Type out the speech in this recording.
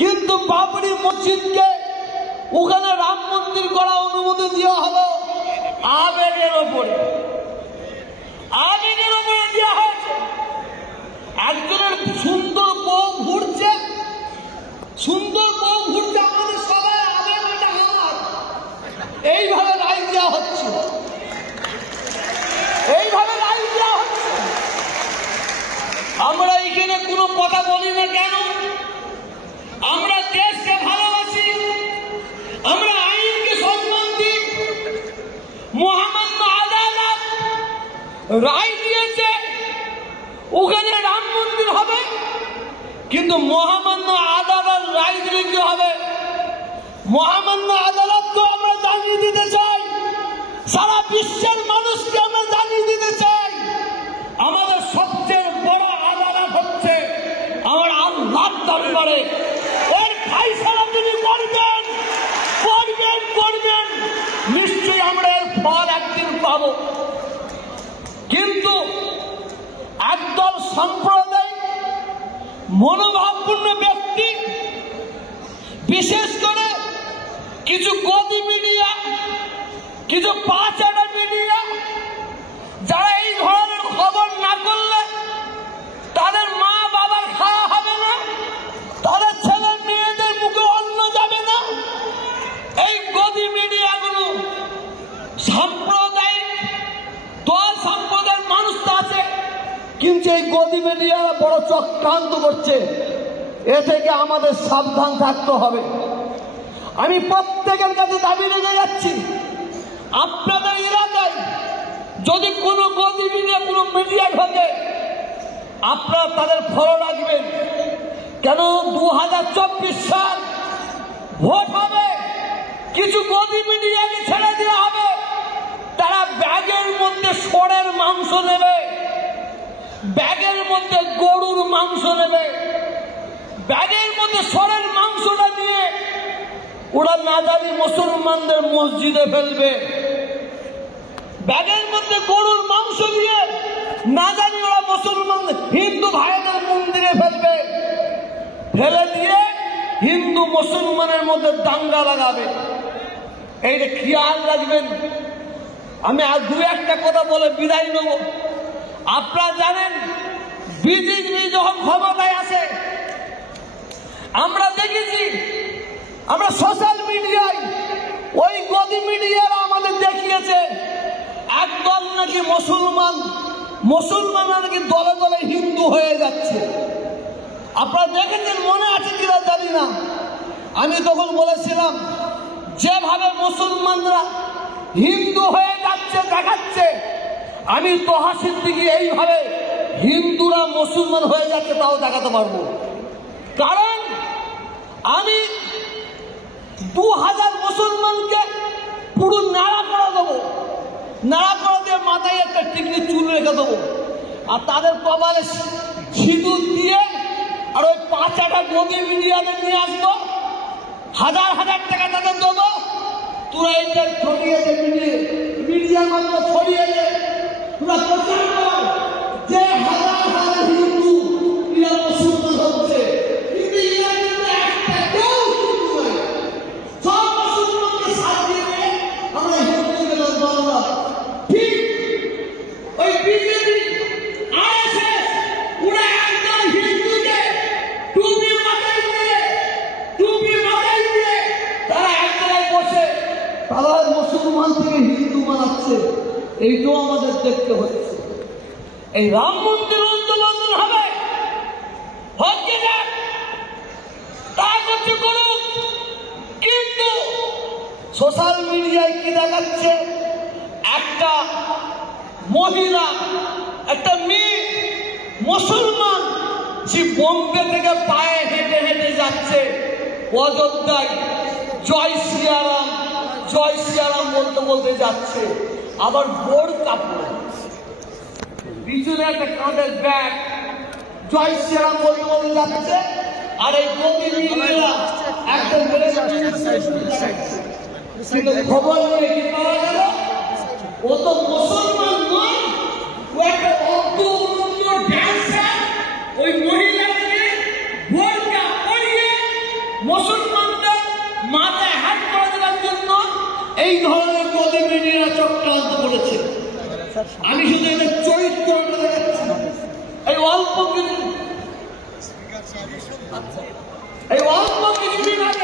কিন্তু বাবরি মসজিদকে ওখানে রাম মন্দির করা অনুমতি দেওয়া হলো আবেগের ওপরে দেওয়া হয়েছে। একজনের সুন্দর বউ ঘুরছে, আমাদের সবাই আবেগ আমার এইভাবে রায় দেওয়া হচ্ছে, আমরা এখানে কোনো কথা বলি না কেন? আমরা দেশকে ভালোবাসি, আমরা আইনকে সম্মান দিই। মহামান্য আদালত রায় দিয়েছে ওখানে রাম মন্দির হবে, কিন্তু মহামান্য আদালত রায় দিলে কি হবে? মহামান্য আদালতকে আমরা জানিয়ে দিতে চাই, সারা বিশ্বের মানুষকে আমরা জানিয়ে দিতে চাই, আমাদের সবচেয়ে বড় আদালত হচ্ছে আমার আল্লাহর দরবারে। এর ফায়সালা তিনি করবেন, নিশ্চয়ই আমরা এর ফল একদিন পাব। কিন্তু একদল সম্প্রদায় মনোভাবপূর্ণ ব্যক্তি, বিশেষ করে কিছু গদি মিডিয়া, কিছু পাঁচাটা মিডিয়া, যারা এই ধরনের খবর না করলে তাদের মা বাবার খাওয়া হবে না, তাদের ছেলে মেয়েদের মুখে অন্ন যাবে না। এই গদি মিডিয়াগুলো সাম্প্রদায়িক দল, সম্প্রদায়ের মানুষ তো আছে, কিন্তু এই গদি মিডিয়া বড় চক্রান্ত করছে। এ থেকে আমাদের সাবধান থাকতে হবে। আমি প্রত্যেকের কাছে দাবি রেখে যাচ্ছি, আপনাদের এলাকায় যদি কোনো গদি মিডিয়া, কোনো মিডিয়া ঢোকে, আপনারা তাদের ফলো রাখবেন। কেন 2024 সাল ভোট হবে, কিছু গদি মিডিয়াকে ছেড়ে দেওয়া হবে, তারা ব্যাগের মধ্যে ষোঁড়ের মাংস নেবে, ব্যাগের মধ্যে গরুর মাংস নেবে, ব্যাগের মধ্যে ষোঁড়ের মাংসটা নিয়ে ওরা না জানি মুসলমানদের মসজিদে ফেলবে, ব্যাগের মধ্যে গরুর মাংস দিয়ে না জানি ওরা মুসলমান হিন্দু ভাইদের মন্দিরে ফেলবে, ফেলে দিয়ে হিন্দু মুসলমানের মধ্যে দাঙ্গা লাগাবে। এইটা খেয়াল রাখবেন। আমি আর দু একটা কথা বলে বিদায় নেব। আপনারা জানেন বিজেপি যখন ক্ষমতায় আসে, আমরা দেখেছি, আমরা সোশ্যাল মিডিয়ায় ওই গদি মিডিয়ারা আমাদের দেখিয়েছে একদল নাকি মুসলমানরা নাকি দলে দলে হিন্দু হয়ে যাচ্ছে। আপনারা দেখেছেন, মনে আছে কিনা জানি না। আমি তখন বলেছিলাম, যেভাবে মুসলমানরা হিন্দু হয়ে যাচ্ছে দেখাচ্ছে, আমি তোহা সিদ্দিকী এইভাবে হিন্দুরা মুসলমান হয়ে যাচ্ছে তাও দেখাতে পারবো। কারণ আমি 2000 মুসলমানকে পুরো নাড়া করে দেবো, নাড়া করে দিয়ে মাথায় একটা টিকলি চুল রেখে দেবো, আর তাদের কপালে সিঁদুর দিয়ে আর ওই 5টা গদি মিডিয়াদের নিয়ে আসবো, 1000 টাকা তাদের দেবো, তোরা এইটা ছড়িয়ে দে, মিডিয়ার মাধ্যমে ছড়িয়ে দে, তোরা প্রচার কর যে হাজার হিন্দু এরা মুসলমান হচ্ছে। কিন্তু এরা কিন্তু একটা কেউ হিন্দু নয়, সব মুসলমানকে সাজিয়ে দিয়ে আমরা হিন্দুকে না। ঠিক ওই বিজেপি আরএসএস ওরা একদম হিন্দুকে টুপি মাথায় দিয়ে তারা একদম বসে তারা মুসলমান থেকে হিন্দু বানাচ্ছে। এইটাও আমাদের দেখতে হচ্ছে। এই রাম মন্দির উদ্বোধন হবে, হচ্ছে যাক, তা করছে করুক, কিন্তু সোশ্যাল মিডিয়ায় কি দেখাচ্ছে, একটা মহিলা, একটা মেয়ে মুসলমান, সে বোম্বে থেকে পায়ে হেঁটে হেঁটে যাচ্ছে অযোধ্যায়, জয় শ্রীরাম বলতে বলতে যাচ্ছে, আবার বোর কাপড়, পিছনে একটা কাঁধের ব্যাগ, জয় শ্রীরাম বলতে বলতে যাচ্ছে। আর এই গদি মিডিয়া একটা খবর নিয়ে কি পাওয়া গেল, ও তো মুসলমান নয়, ও একটা অর্ধ ড্যান্সার। ওই মহিলাকে বোরকা পরিয়ে মুসলমানদের মাথায় হাত করে দেওয়ার জন্য এই ধরনের গদি মিডিয়া চক্রান্ত করেছে। আমি শুধু এদের চরিত্র দেখাচ্ছি। এই অল্প কিছু দিন আগে